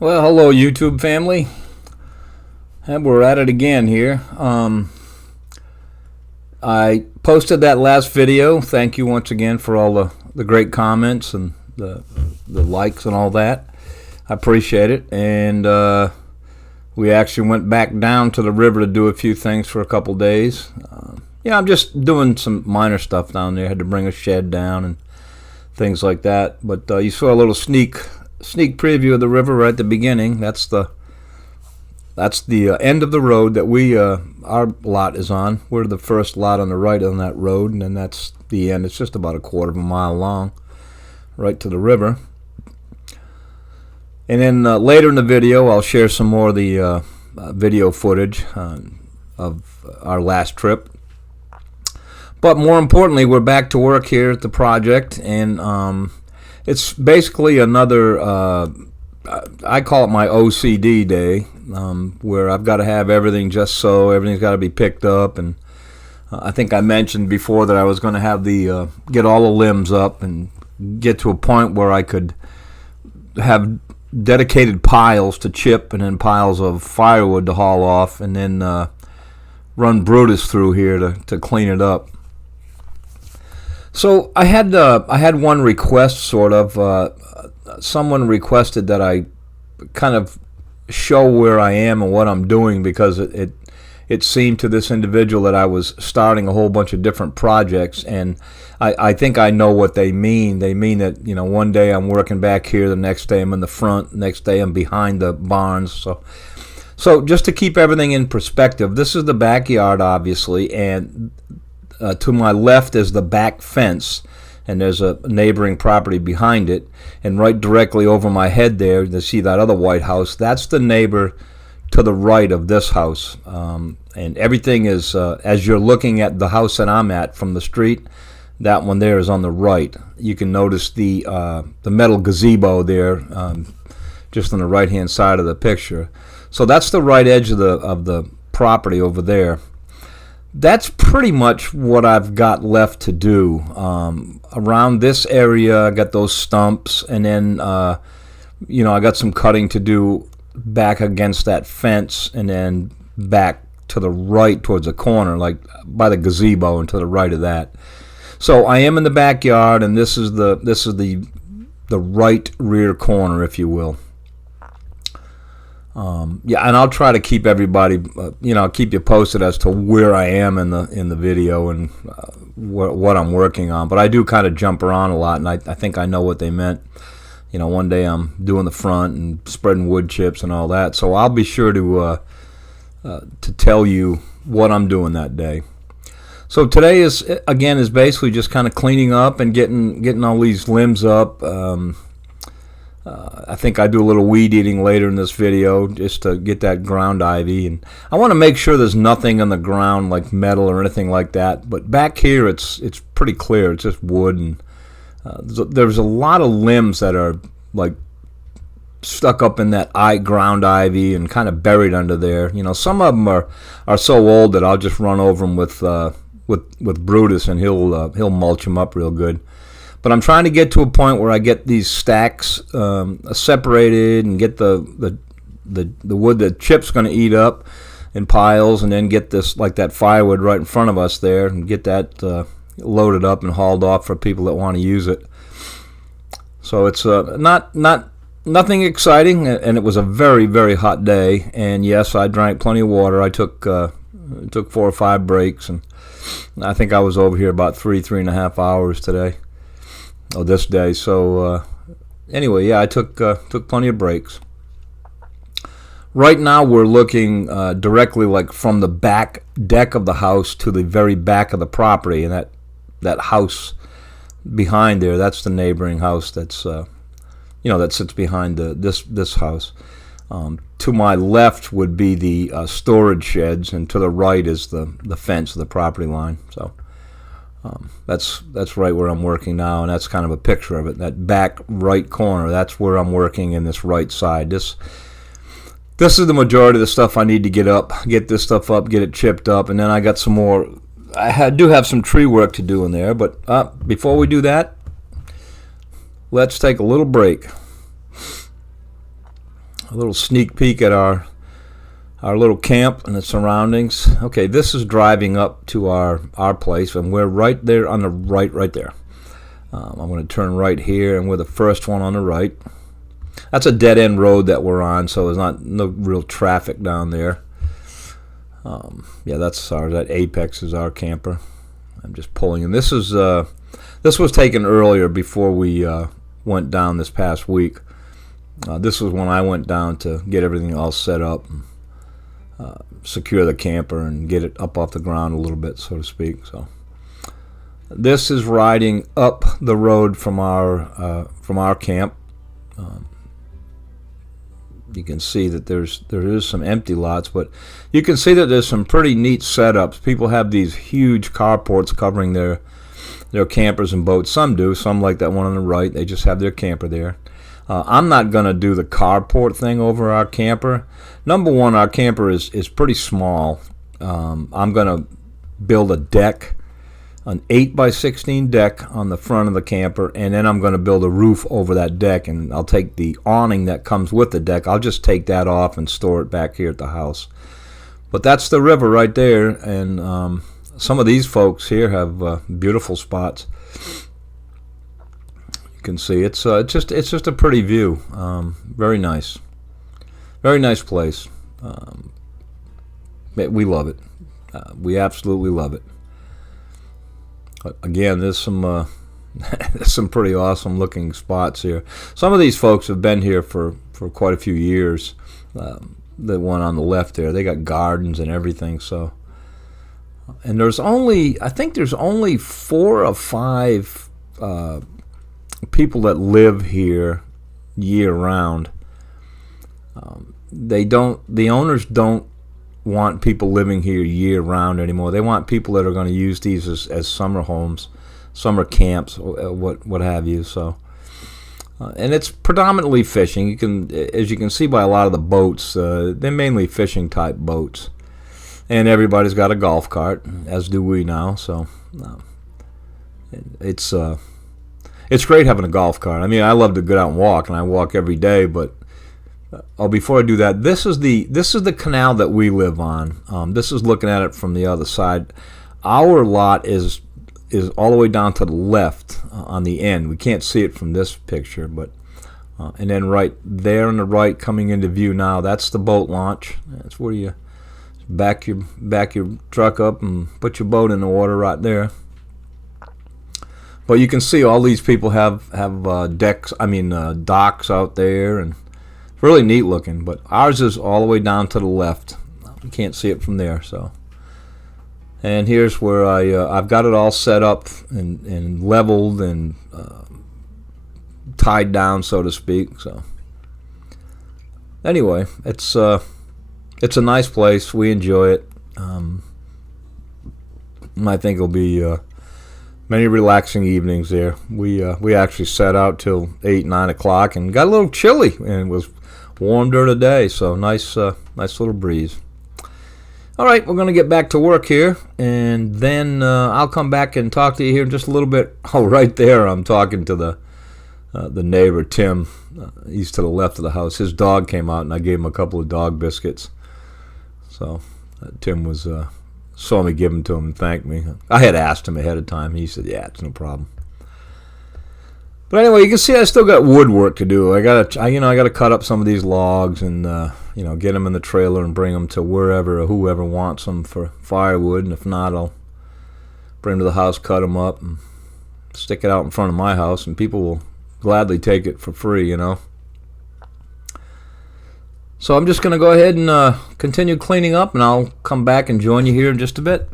Well, hello YouTube family, and we're at it again here. I posted that last video. Thank you once again for all the great comments and the likes and all that. I appreciate it. And we actually went back down to the river to do a few things for a couple days. Yeah, I'm just doing some minor stuff down there. Had to bring a shed down and things like that. But you saw a little sneak preview of the river right at the beginning. That's the end of the road that our lot is on. We're the first lot on the right on that road, and then that's the end. It's just about a quarter of a mile long, right to the river. And then later in the video, I'll share some more of the video footage of our last trip. But more importantly, we're back to work here at the project, and it's basically another, I call it my OCD day, where I've got to have everything just so. Everything's got to be picked up, and I think I mentioned before that I was going to have get all the limbs up and get to a point where I could have dedicated piles to chip and then piles of firewood to haul off, and then run Brutus through here to clean it up. So I had one request, sort of. Someone requested that I kind of show where I am and what I'm doing, because it seemed to this individual that I was starting a whole bunch of different projects, and I think I know what they mean. They mean that, one day I'm working back here, the next day I'm in the front, the next day I'm behind the barns. So just to keep everything in perspective, this is the backyard, obviously, and to my left is the back fence, and there's a neighboring property behind it, and right directly over my head there, you see that other white house. That's the neighbor to the right of this house, and everything is, as you're looking at the house that I'm at from the street, that one there is on the right. You can notice the metal gazebo there, just on the right hand side of the picture. So that's the right edge of the property over there. That's pretty much what I've got left to do. Around this area, I got those stumps, and then I got some cutting to do back against that fence, and then back to the right towards the corner, like by the gazebo, and to the right of that. So I am in the backyard, and this is the right rear corner, if you will. Yeah, and I'll try to keep everybody, keep you posted as to where I am in the video and what I'm working on. But I do kind of jump around a lot, and I think I know what they meant. One day I'm doing the front and spreading wood chips and all that. So I'll be sure to tell you what I'm doing that day. So today is basically just kind of cleaning up and getting all these limbs up. I think I do a little weed eating later in this video just to get that ground ivy, and I want to make sure there's nothing on the ground like metal or anything like that. But back here it's pretty clear. It's just wood, and there's a lot of limbs that are like stuck up in that ground ivy and kind of buried under there. Some of them are so old that I'll just run over them with Brutus, and he'll mulch them up real good. But I'm trying to get to a point where I get these stacks separated and get the wood that Chip's going to eat up in piles, and then get this, like that firewood right in front of us there, and get that loaded up and hauled off for people that want to use it. So it's nothing exciting, and it was a very, very hot day. And yes, I drank plenty of water. I took 4 or 5 breaks, and I think I was over here about 3.5 hours today. This day. So anyway, yeah, I took plenty of breaks. Right now we're looking directly, like from the back deck of the house to the very back of the property, and that house behind there, that's the neighboring house that's that sits behind this house. To my left would be the storage sheds, and to the right is the fence of the property line. So that's right where I'm working now, and that's kind of a picture of it. That back right corner, that's where I'm working in this right side. This is the majority of the stuff I need to get this stuff up, get it chipped up, and then I got some more. I do have some tree work to do in there, but before we do that, let's take a little break. A little sneak peek at our little camp and the surroundings. Okay, this is driving up to our place, and we're right there on the right there. I'm going to turn right here, and we're the first one on the right. That's a dead-end road that we're on, so there's no real traffic down there. Yeah, that's ours. That Apex is our camper. I'm just pulling in. This was taken earlier before we went down this past week. This was when I went down to get everything all set up, and, secure the camper, and get it up off the ground a little bit, so to speak. So this is riding up the road from our camp. You can see that there is some empty lots, but you can see that there's some pretty neat setups. People have these huge carports covering their campers and boats. Some do. Some, like that one on the right, they just have their camper there. I'm not going to do the carport thing over our camper. Number one, our camper is pretty small. I'm going to build a deck, an 8x16 deck on the front of the camper, and then I'm going to build a roof over that deck, and I'll take the awning that comes with the deck. I'll just take that off and store it back here at the house. But that's the river right there, and some of these folks here have beautiful spots. You can see it's just a pretty view. Very nice place. We love it. We absolutely love it. Again, there's some there's some pretty awesome looking spots here. Some of these folks have been here for quite a few years. The one on the left there, they got gardens and everything. So, and I think there's only 4 or 5 people that live here year round. The owners don't want people living here year round anymore. They want people that are going to use these as summer homes, summer camps, what have you. So, and it's predominantly fishing. As you can see by a lot of the boats, they're mainly fishing type boats, and everybody's got a golf cart, as do we now. So, it's great having a golf cart. I mean, I love to get out and walk, and I walk every day, but before I do that, this is the canal that we live on. This is looking at it from the other side. Our lot is all the way down to the left on the end. We can't see it from this picture, but and then right there on the right, coming into view now, that's the boat launch. That's where you back your truck up and put your boat in the water right there. But you can see all these people have docks out there, and really neat looking. But ours is all the way down to the left. You can't see it from there. So, and here's where I've got it all set up and leveled and tied down, so to speak. So, anyway, it's a nice place. We enjoy it. I think it'll be many relaxing evenings there. We actually sat out till 8, 9 o'clock and got a little chilly, and it was warm during the day, so nice little breeze. All right, we're going to get back to work here, and then I'll come back and talk to you here in just a little bit. Oh, right there, I'm talking to the neighbor, Tim. He's to the left of the house. His dog came out, and I gave him a couple of dog biscuits. So Tim saw me give them to him and thanked me. I had asked him ahead of time. He said, "Yeah, it's no problem." But anyway, you can see I still got woodwork to do. I gotta cut up some of these logs and get them in the trailer and bring them to wherever or whoever wants them for firewood. And if not, I'll bring them to the house, cut them up, and stick it out in front of my house, and people will gladly take it for free. So I'm just gonna go ahead and continue cleaning up, and I'll come back and join you here in just a bit.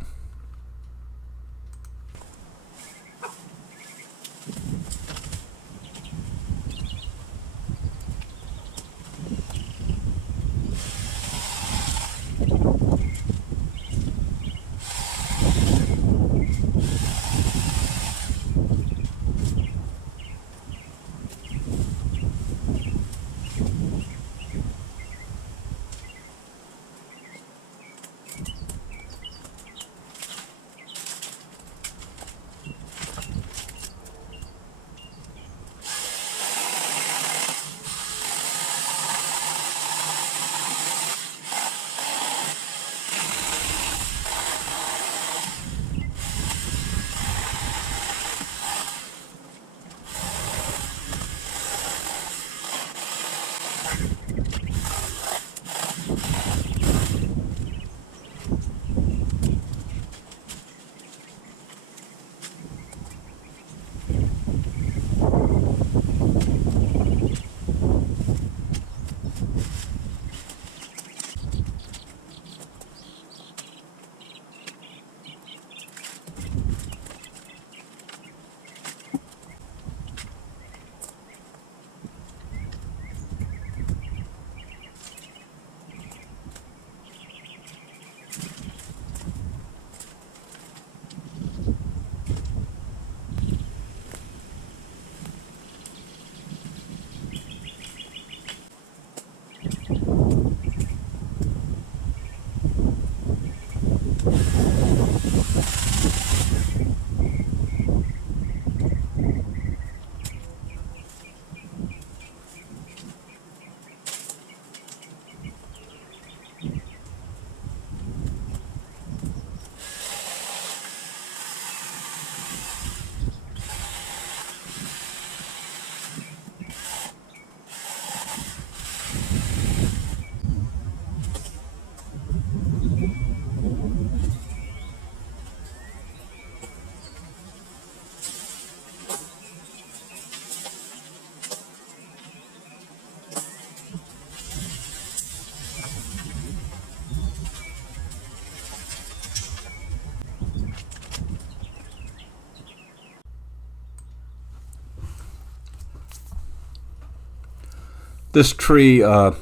this tree to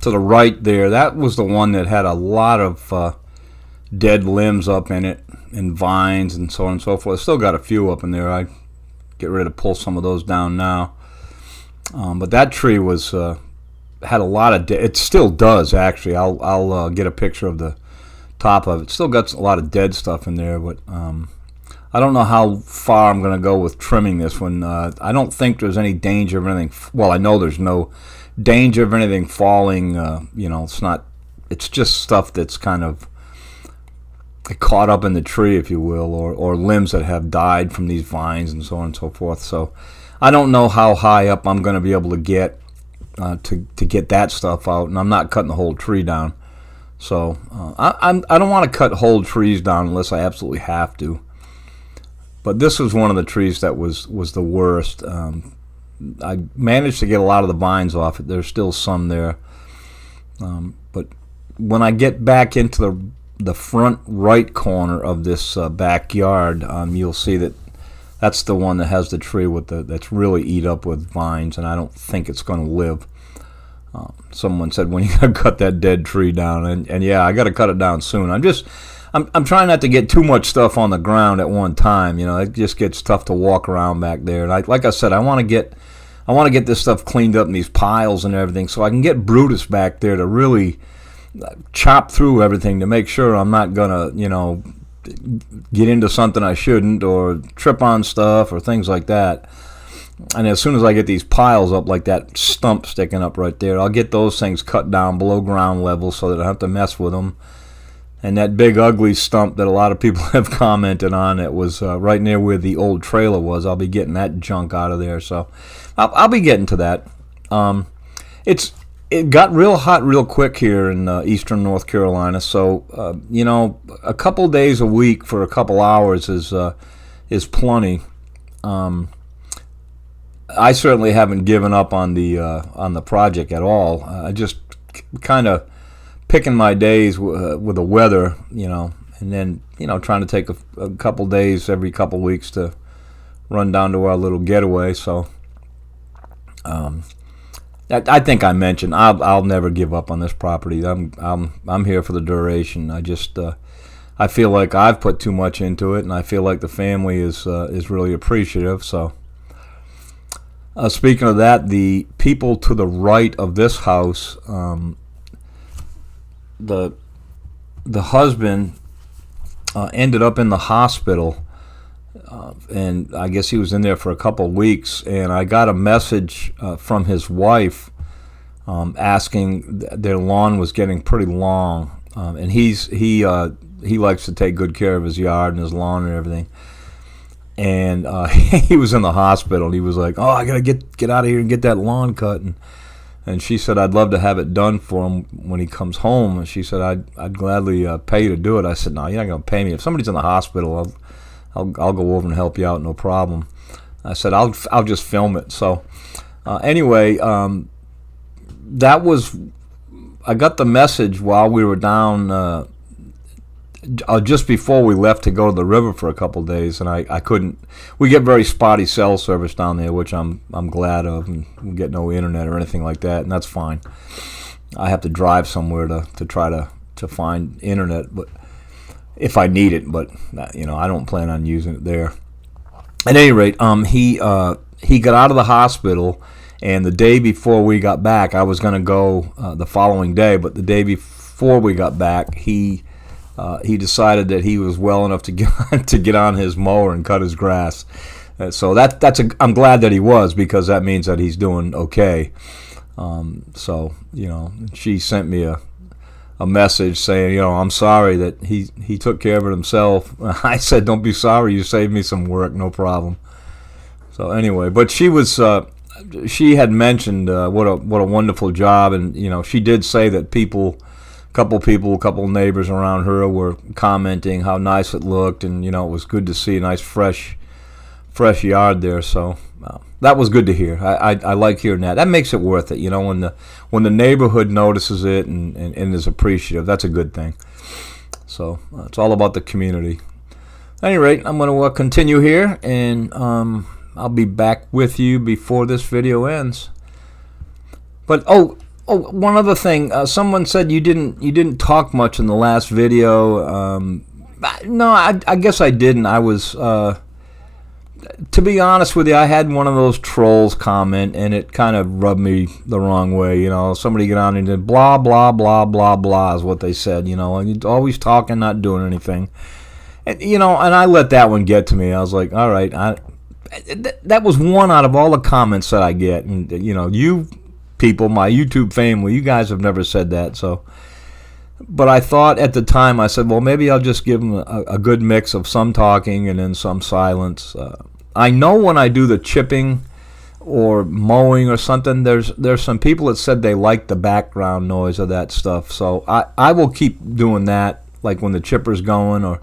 the right there, that was the one that had a lot of dead limbs up in it, and vines and so on and so forth. Still got a few up in there. I get ready to pull some of those down now. But that tree was had a lot of it still does, actually. I'll get a picture of the top of it. Still got a lot of dead stuff in there, but I don't know how far I'm going to go with trimming this one. I don't think there's any danger of anything. Well, I know there's no danger of anything falling. It's just stuff that's kind of caught up in the tree, if you will, or limbs that have died from these vines and so on and so forth. So I don't know how high up I'm going to be able to get to get that stuff out, and I'm not cutting the whole tree down. So I don't want to cut whole trees down unless I absolutely have to. But this was one of the trees that was the worst. I managed to get a lot of the vines off it. There's still some there. But when I get back into the front right corner of this backyard, you'll see that that's the one that has the tree that's really eat up with vines, and I don't think it's going to live. Someone said, when you gotta cut that dead tree down, and yeah, I got to cut it down soon. I'm trying not to get too much stuff on the ground at one time. It just gets tough to walk around back there. And like I said, I want to get this stuff cleaned up in these piles and everything, so I can get Brutus back there to really chop through everything to make sure I'm not gonna, get into something I shouldn't, or trip on stuff or things like that. And as soon as I get these piles up, like that stump sticking up right there, I'll get those things cut down below ground level so that I don't have to mess with them. And that big ugly stump that a lot of people have commented on, it was right near where the old trailer was. I'll be getting that junk out of there. So I'll be getting to that. It got real hot real quick here in eastern North Carolina. So a couple days a week for a couple hours is plenty. I certainly haven't given up on the project at all. I just kind of picking my days with the weather, and then trying to take a couple days every couple weeks to run down to our little getaway. So I think I mentioned I'll never give up on this property. I'm here for the duration. I feel like I've put too much into it, and I feel like the family is really appreciative. So speaking of that, the people to the right of this house, the husband ended up in the hospital, and I guess he was in there for a couple of weeks, and I got a message from his wife asking. Their lawn was getting pretty long, and he likes to take good care of his yard and his lawn and everything. And he was in the hospital, and he was like, "Oh, I gotta get out of here and get that lawn cut." And she said, "I'd love to have it done for him when he comes home." And she said, "I'd gladly pay you to do it." I said, "No, you're not gonna pay me. If somebody's in the hospital, I'll go over and help you out, no problem." I said, "I'll just film it." So anyway, that was, I got the message while we were down. Just before we left to go to the river for a couple of days, and I couldn't. We get very spotty cell service down there, which I'm glad of, and we get no internet or anything like that, and that's fine. I have to drive somewhere to try to find internet, but if I need it, but I don't plan on using it there. At any rate, he got out of the hospital, and the day before we got back, I was going to go the following day, but the day before we got back, he decided that he was well enough to get on his mower and cut his grass. So I'm glad that he was, because that means that he's doing okay. So she sent me a message saying, I'm sorry that he took care of it himself. I said, "Don't be sorry. You saved me some work. No problem." So anyway, but she had mentioned what a wonderful job, and she did say that a couple neighbors around her were commenting how nice it looked, and it was good to see a nice fresh yard there. So that was good to hear. I like hearing that. That makes it worth it. When the neighborhood notices it and is appreciative, that's a good thing. So it's all about the community. At any rate, I'm going to continue here, and I'll be back with you before this video ends. But one other thing. Someone said you didn't talk much in the last video. No, I guess I didn't. I was. To be honest with you, I had one of those trolls comment, and it kind of rubbed me the wrong way. You know, somebody get on and did blah, blah, blah, blah, blah is what they said, you know, and you're always talking, not doing anything. And, you know, and I let that one get to me. I was like, all right, that was one out of all the comments that I get. And, you know, you people, my YouTube family, you guys have never said that, so. But I thought at the time, I said, well, maybe I'll just give them a good mix of some talking and then some silence. I know when I do the chipping or mowing or something, there's some people that said they like the background noise of that stuff. So I will keep doing that, like when the chipper's going or,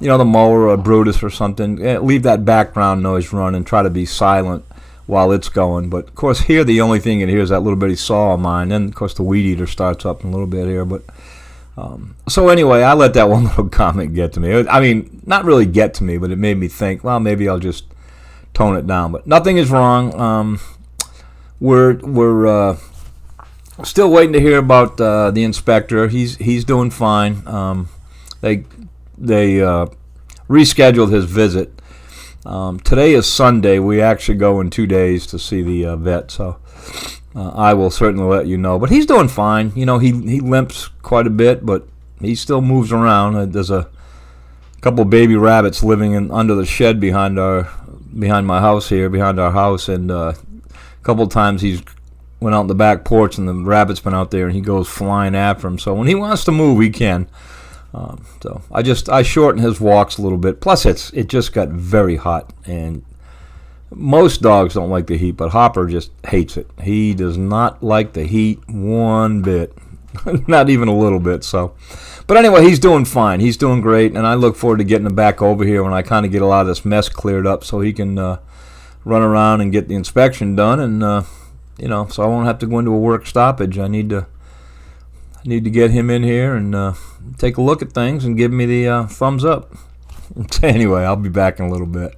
you know, the mower or a Brutus or something. Leave that background noise run and try to be silent while it's going. But, of course, here the only thing in here is that little bitty saw of mine. Then, of course, the weed eater starts up in a little bit here. But so anyway, I let that one little comment get to me. I mean, not really get to me, but it made me think, well, maybe I'll just tone it down. But nothing is wrong. We're still waiting to hear about the inspector. He's doing fine. They rescheduled his visit. Today is Sunday. We actually go in 2 days to see the vet, so I will certainly let you know. But he's doing fine. You know, he limps quite a bit, but he still moves around. There's a couple of baby rabbits living under the shed behind my house here, behind our house, and a couple of times he's went out in the back porch and the rabbit's been out there and he goes flying after him. So when he wants to move, he can. So I shorten his walks a little bit. Plus it just got very hot, and most dogs don't like the heat, but Hopper just hates it. He does not like the heat one bit, not even a little bit. So, but anyway, he's doing fine. He's doing great, and I look forward to getting him back over here when I kind of get a lot of this mess cleared up, so he can run around and get the inspection done, and you know, so I won't have to go into a work stoppage. I need to get him in here and take a look at things and give me the thumbs up. Anyway, I'll be back in a little bit.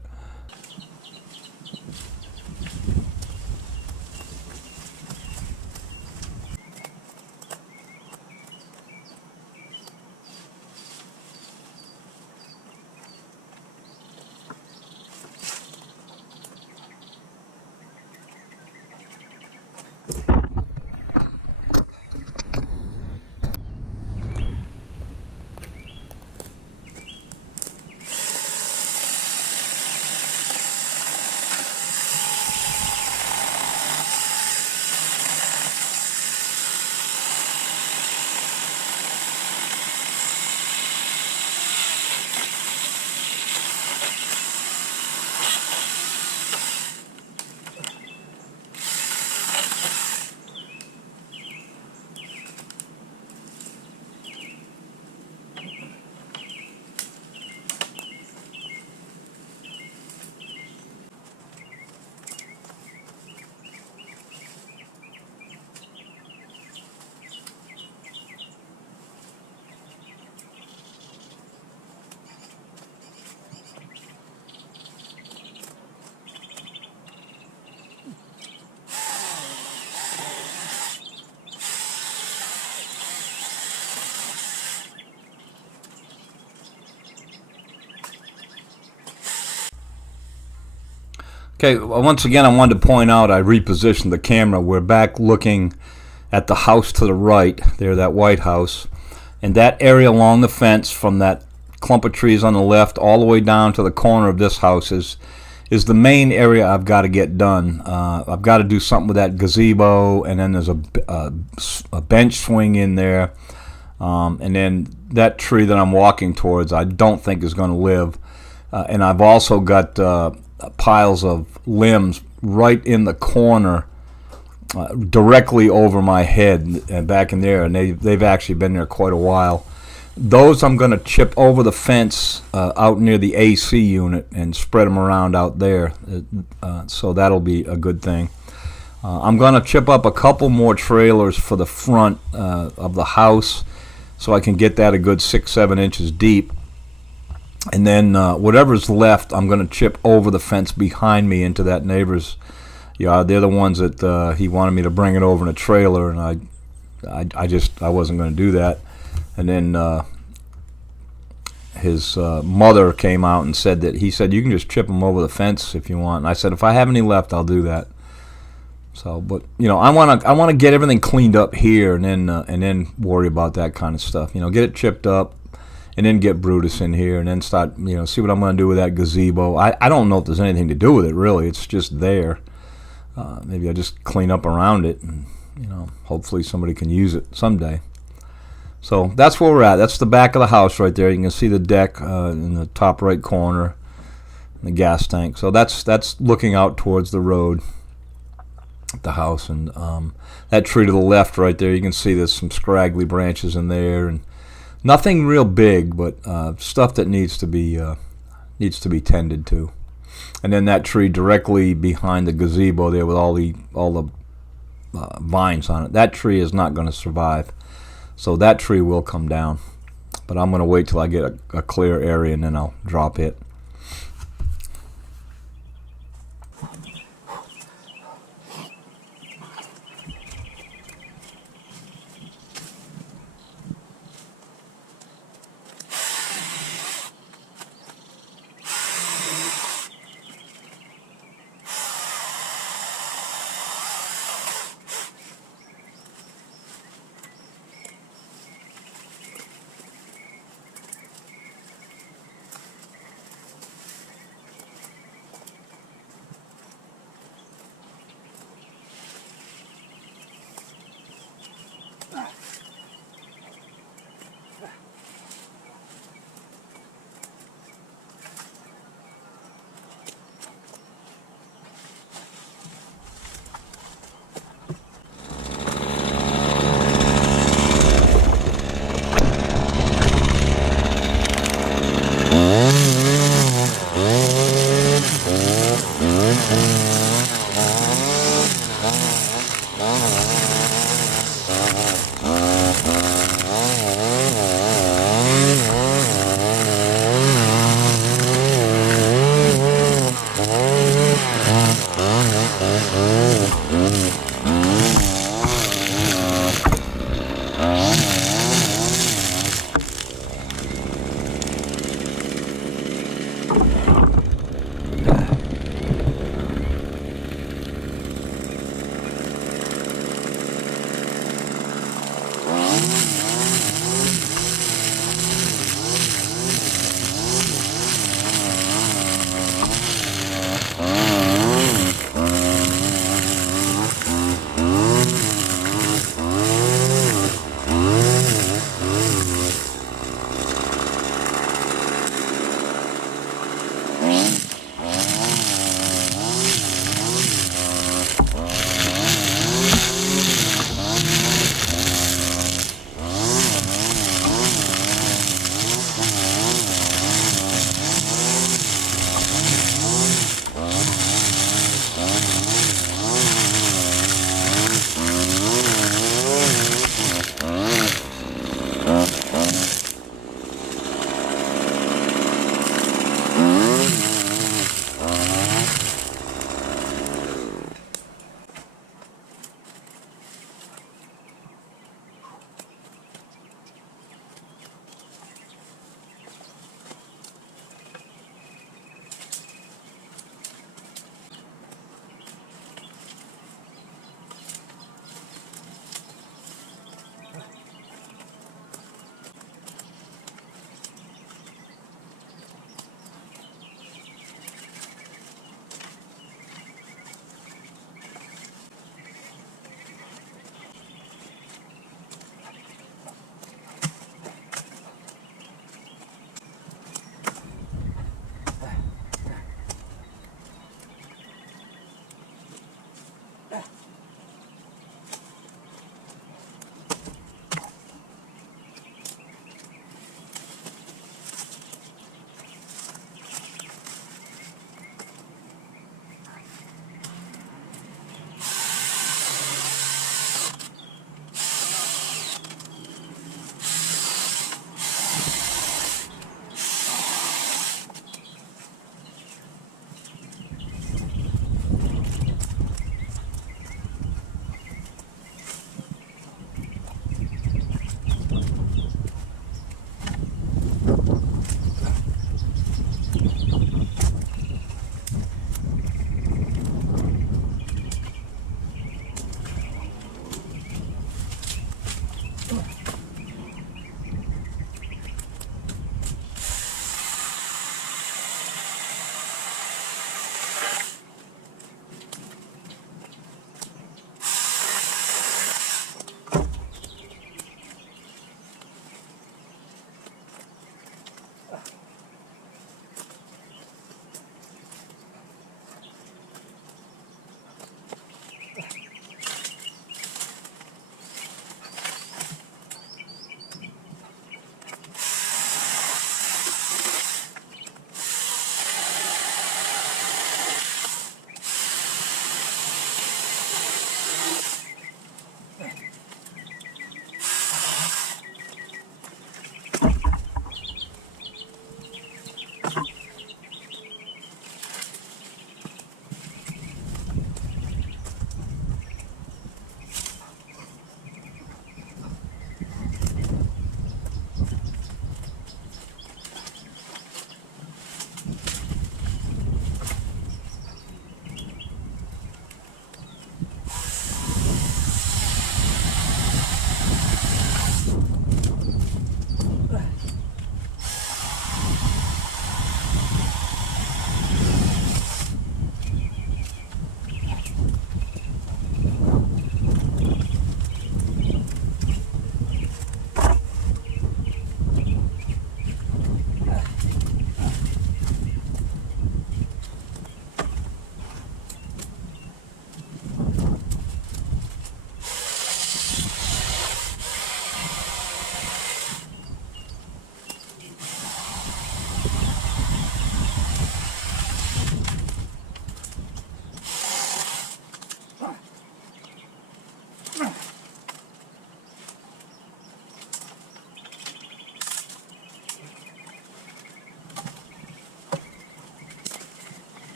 Okay, once again, I wanted to point out I repositioned the camera. We're back looking at the house to the right there, that White House. And that area along the fence from that clump of trees on the left all the way down to the corner of this house is the main area I've got to get done. I've got to do something with that gazebo, and then there's a bench swing in there. And then that tree that I'm walking towards I don't think is going to live. And I've also got piles of limbs right in the corner directly over my head and back in there, and they've actually been there quite a while. Those I'm going to chip over the fence out near the AC unit and spread them around out there, so that'll be a good thing. I'm going to chip up a couple more trailers for the front of the house so I can get that a good 6-7 inches deep. And then whatever's left, I'm going to chip over the fence behind me into that neighbor's Yeah, they're the ones that he wanted me to bring it over in a trailer, and I wasn't going to do that. And then his mother came out and said that he said you can just chip them over the fence if you want. And I said if I have any left, I'll do that. So, but you know, I want to get everything cleaned up here, and then worry about that kind of stuff. You know, get it chipped up, and then get Brutus in here, and then start, you know, see what I'm going to do with that gazebo. I don't know if there's anything to do with it really. It's just there. Maybe I just clean up around it, and you know, hopefully somebody can use it someday. So that's where we're at. That's the back of the house right there. You can see the deck in the top right corner, and the gas tank. So that's looking out towards the road at the house, and that tree to the left right there, you can see there's some scraggly branches in there, and nothing real big, but stuff that needs to be tended to. And then that tree directly behind the gazebo there with all the vines on it, that tree is not going to survive. So that tree will come down, but I'm going to wait till I get a clear area, and then I'll drop it.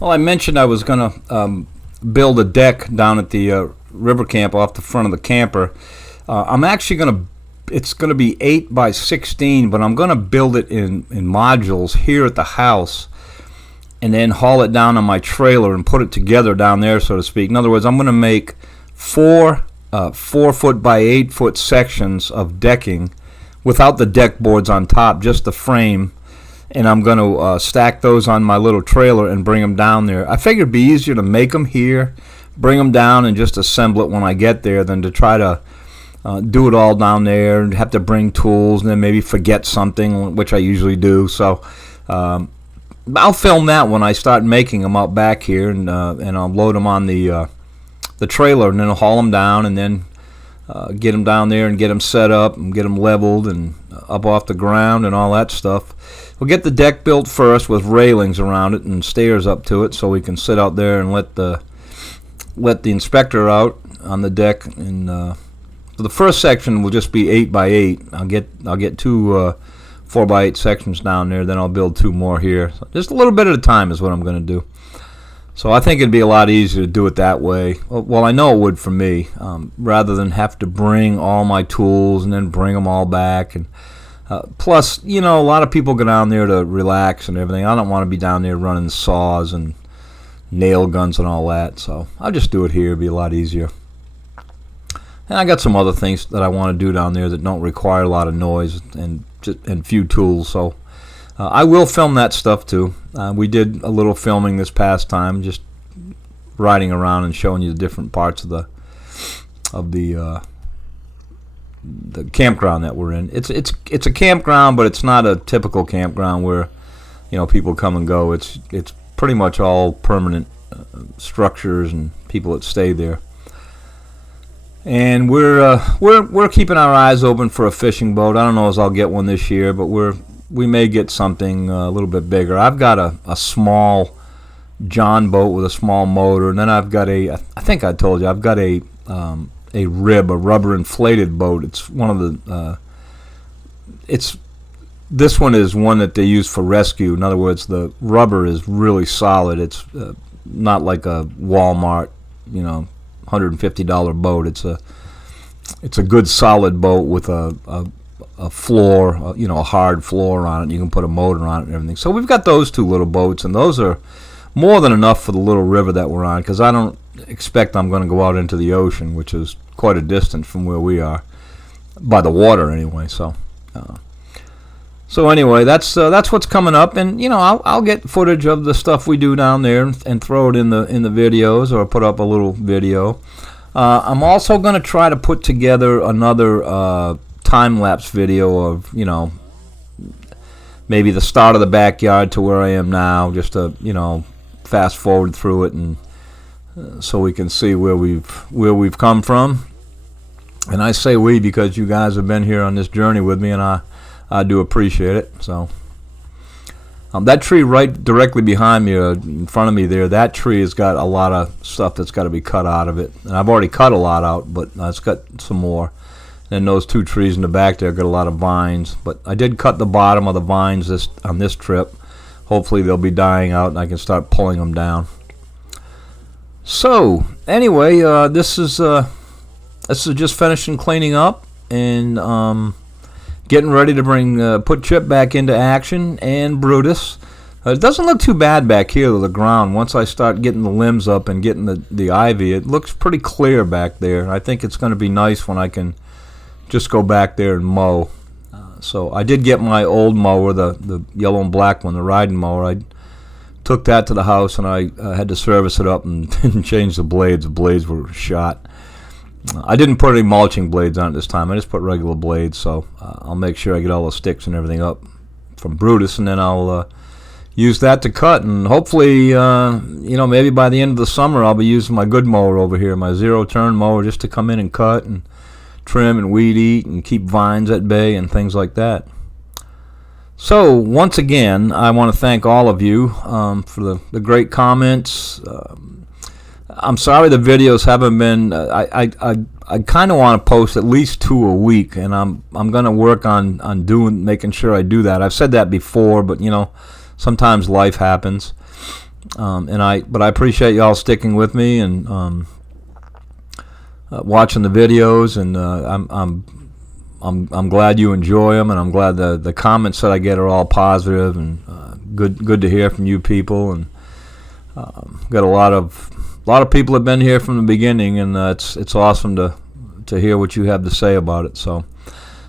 Well, I mentioned I was going to build a deck down at the river camp off the front of the camper. I'm actually going to, it's going to be 8 by 16, but I'm going to build it in modules here at the house and then haul it down on my trailer and put it together down there, so to speak. In other words, I'm going to make 4 4-foot by 8-foot sections of decking without the deck boards on top, just the frame. And I'm going to stack those on my little trailer and bring them down there. I figured it'd be easier to make them here, bring them down, and just assemble it when I get there than to try to do it all down there and have to bring tools and then maybe forget something, which I usually do. So I'll film that when I start making them out back here, and I'll load them on the trailer, and then I'll haul them down, and then get them down there and get them set up and get them leveled and up off the ground and all that stuff. We'll get the deck built first with railings around it and stairs up to it, so we can sit out there and let the inspector out on the deck. And so the first section will just be 8 by 8. I'll get 2 4 by 8 sections down there. Then I'll build 2 more here. So just a little bit at a time is what I'm going to do. So I think it'd be a lot easier to do it that way. Well, I know it would for me, rather than have to bring all my tools and then bring them all back. And plus, you know, a lot of people go down there to relax and everything. I don't want to be down there running saws and nail guns and all that. So I'll just do it here. It'd be a lot easier. And I got some other things that I want to do down there that don't require a lot of noise and few tools. So I will film that stuff too. We did a little filming this past time, just riding around and showing you the different parts of the campground that we're in. It's a campground, but it's not a typical campground where people come and go. It's pretty much all permanent structures and people that stay there. And we're keeping our eyes open for a fishing boat. I don't know as I'll get one this year, but we may get something a little bit bigger. I've got a small John boat with a small motor, and then I've got I think I told you, I've got a rubber inflated boat. It's one of the this one is one that they use for rescue. In other words, the rubber is really solid. It's not like a Walmart, $150 boat. It's a good solid boat with a floor, a hard floor on it. You can put a motor on it and everything. So we've got those two little boats, and those are more than enough for the little river that we're on, because I don't expect I'm going to go out into the ocean, which is quite a distance from where we are, by the water anyway. So anyway, that's what's coming up, and I'll get footage of the stuff we do down there and throw it in the videos, or put up a little video. I'm also going to try to put together another time-lapse video of maybe the start of the backyard to where I am now, just to fast forward through it, and so we can see where we've come from. And I say we because you guys have been here on this journey with me, and I do appreciate it. So that tree right directly behind me, in front of me there, that tree has got a lot of stuff that's got to be cut out of it. And I've already cut a lot out, but it's got some more. And those two trees in the back there got a lot of vines. But I did cut the bottom of the vines on this trip. Hopefully they'll be dying out and I can start pulling them down. So anyway, this is just finishing cleaning up and getting ready to put Chip back into action, and Brutus. It doesn't look too bad back here to the ground. Once I start getting the limbs up and getting the ivy, it looks pretty clear back there. I think it's going to be nice when I can just go back there and mow. So I did get my old mower, the yellow and black one, the riding mower. I took that to the house, and I had to service it up and change the blades. The blades were shot. I didn't put any mulching blades on it this time. I just put regular blades, so I'll make sure I get all the sticks and everything up from Brutus, and then I'll use that to cut, and hopefully, maybe by the end of the summer I'll be using my good mower over here, my zero-turn mower, just to come in and cut and trim and weed eat and keep vines at bay and things like that. So once again, I want to thank all of you for the great comments. I'm sorry the videos haven't been. I kind of want to post at least 2 a week, and I'm going to work on making sure I do that. I've said that before, but sometimes life happens. But I appreciate y'all sticking with me and watching the videos, and I'm glad you enjoy them, and I'm glad the comments that I get are all positive and good to hear from you people, and got a lot of people have been here from the beginning, and it's awesome to hear what you have to say about it. So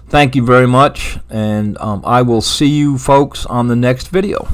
thank you very much, and I will see you folks on the next video.